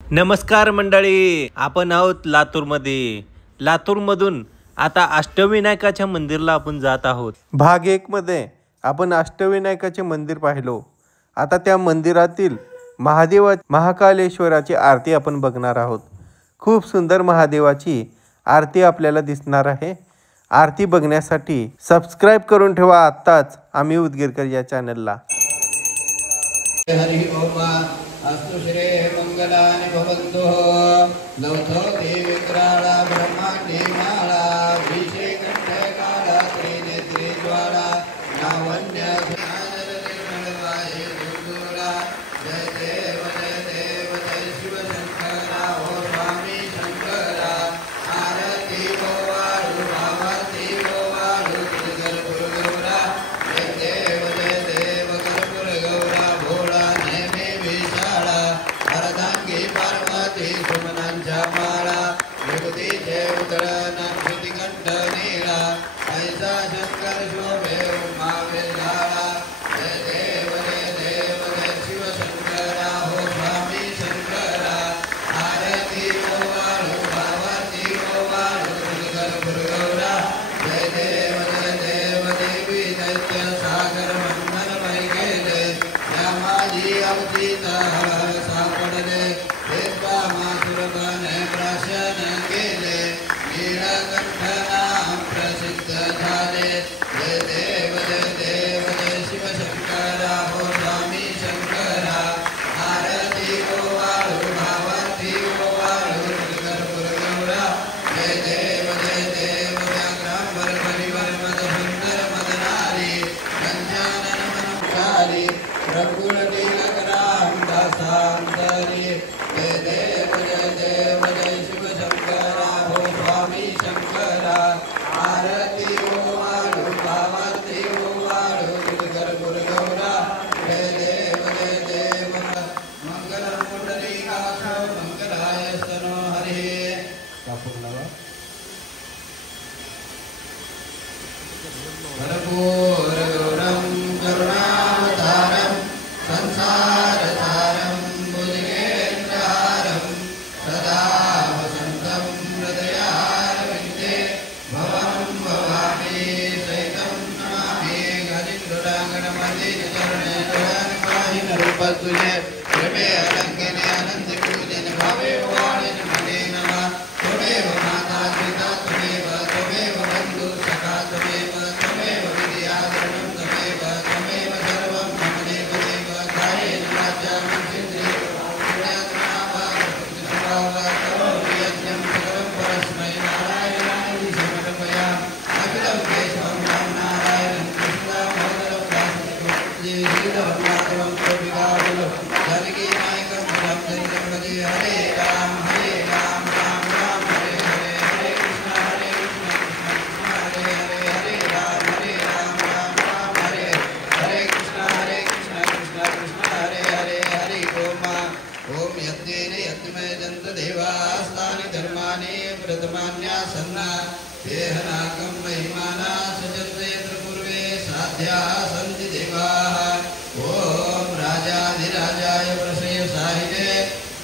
नमस्कार मंडळी, आपण आहोत लातूरमध्ये. लातूरमधून आता अष्टविनायकाच्या मंदिरला आपण जात आहोत. भाग 1 मध्ये आपण अष्टविनायकाचे मंदिर पाहिलो. आता त्या मंदिरातील महाकालेश्वराची आरती आपण बघणार आहोत. खूप सुंदर महादेवाची आरती आपल्याला दिसणार आहे. आरती बघण्यासाठी सबस्क्राईब करून ठेवा आत्ताच आम्ही उदगीरकर या चॅनलला. हरि ओम अस्तु श्री मंगलानि भवन्तु लौथो देविक्राला ब्रह्मांडे माला विषे कंठे काला त्रिनेत्री ज्वाला लावण्य सुनादरवाये दुर्दुरा जय देव जय शिव शंकरा ओ स्वामी शंकरा आरती ओ वाळू भावती ओ वाळू गुरुगौरा जय देव गुरुगौरा भोळा नेमे विशाळा अर्धांगी पार्वती सुमनांच्या माळा विभूतीचे उतरण श्रुतिकंठ नीळा ऐसा शंकर शोभे उमा वेलाळा जय देव जय शिव शंकरा हो स्वामी शंकरा आरती ओ वाळू पार्वती ओ वाळू गुरुगौरा जय देव देवी दैत्य सागर मंथनमय केले या माझी अवतीचा सापडले देवा मासुरपणे प्राशन केले नीलकंठ नाम प्रसिद्ध झाले जय देव जय शिव शंकरा हो स्वामी शंकरा आरती ओ वाळू भावती ओ वाळू गुरुगौरा जय देव व्याघ्रांबर परिवर मद सुंदर मदनारी गंजानन मनोकारी प्रभुर नीलक राम दासांतरी जय देव जय शिव शंकरा हो स्वामी शंकरा आरती ओ वाळू भावती ओ वाळू गुरुगौरा जय देव मंगलम पुंडरीकाक्ष मंगलाय स्तनो हरि कर्पूरगौरं करुणावतारं संसारसारं भुजगेन्द्रहारं सदा वसन्तं हृदयारविन्दे भवं भवामि सहितं नमामि गणपति चरणे पाहि नरूपतुल्ये कृपे अलंघने अनंत पूजन भावे वाणिन मने नमः त्वमेव माता पिता त्वमेव बन्धु सखा त्वमेव विद्याधरणं त्वमेव सर्वं मम देव कायेन वाचा मनसेन्द्रियेण यज्ञं सकलं परस्मै नारायणाय समर्पयामि अखिलं केशवं नारायणं कृष्णदामोदरं दासं माधवं कविगावलं जानकी नायकं भजं चरितमपदे हरे राम राम राम हरे हरे हरे कृष्ण कृष्ण हरे हरे हरे राम राम हरे हरे कृष्ण कृष्ण हरे हरे ओम यज्ञेन यज्ञमय दन्त देवास्तानि धर्माणि प्रथमान्यासन्ना देहनाकं महिमाना सजन्ते पूर्वे साध्या सन्ति देवाः ओम राजाधिराजाय प्रसेयसाहिने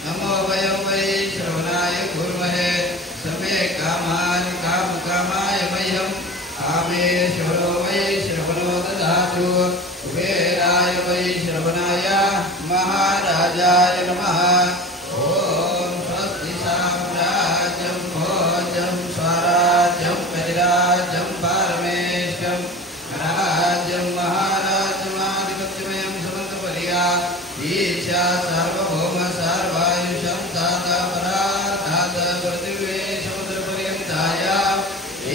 नमो वयं वै श्रवणाय कुर्महे समे कामान् कामकामाय मह्यं कामेश्वरो वै श्रवणो ददातु कुबेराय वै श्रवणाय महाराजाय नमः ओम स्वस्ति साम्राज्यं भोजं स्वराज्यं परिराज्यं पारमेष्ठं राज्यं महाराजमाधिपत्यमयं समन्तपर्या ईशा सार्वभौम सर्वायुषं दाता परार्धात पृथिवे समुद्रपर्यन्ताय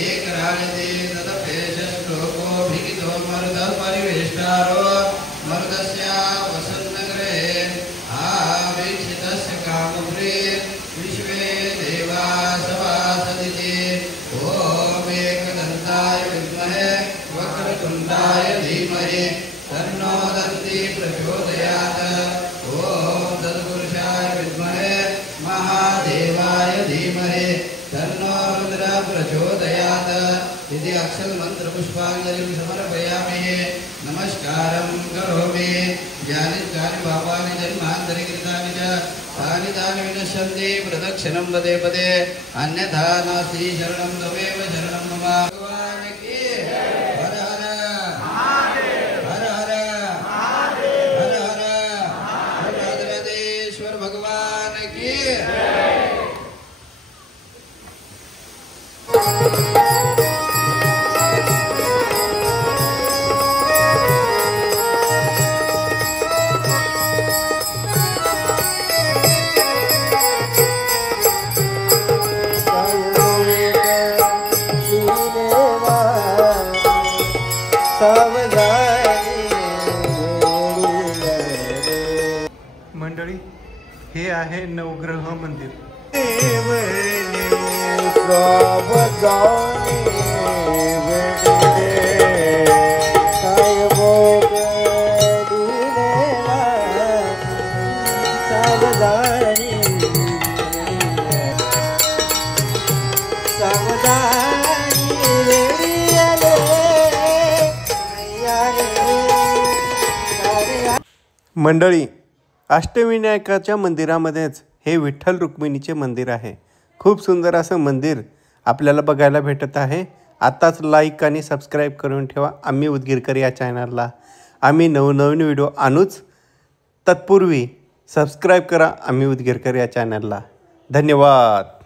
एकराजते तदपेशश्लोको भिगितो मरुतः परिवेष्टारो मरुतस्य वसन्नगरे आवीक्षितस्य कामपुरे विश्वे देवा सभासदिति ॐ एकदन्ताय विद्महे वक्रतुण्डाय धीमहि तन्नो दन्ती प्रचोदयात् ॐ तत्पुरुषाय विद्महे महादेवाय धीमहि तन्नो रुद्र प्रचोदयात् इति अक्षरमन्त्रपुष्पाञ्जलिं समर्पयामि नमस्कारं करोमि ज्ञानि पापानि जन्मान्तरिकृतानि च तानि तानि विनश्यन्ति प्रदक्षिणं पदे पदे अन्यथा नास्ति शरणं तवेव शरणं मम भगवान की हर हर हर हर हर हर राजराजेश्वर भगवान की मंडळी, हे आहे नवग्रह मंदिर. मंडळी, अष्टविनायकाच्या मंदिरामध्येच हे विठ्ठल रुक्मिणीचे मंदिर आहे. खूप सुंदर असं मंदिर आपल्याला बघायला भेटत आहे. आत्ताच लाईक आणि सबस्क्राईब करून ठेवा आम्ही उदगीरकर या चॅनलला. आम्ही नवनवीन व्हिडिओ आणूच, तत्पूर्वी सबस्क्राईब करा आम्ही उदगीरकर या चॅनलला. धन्यवाद.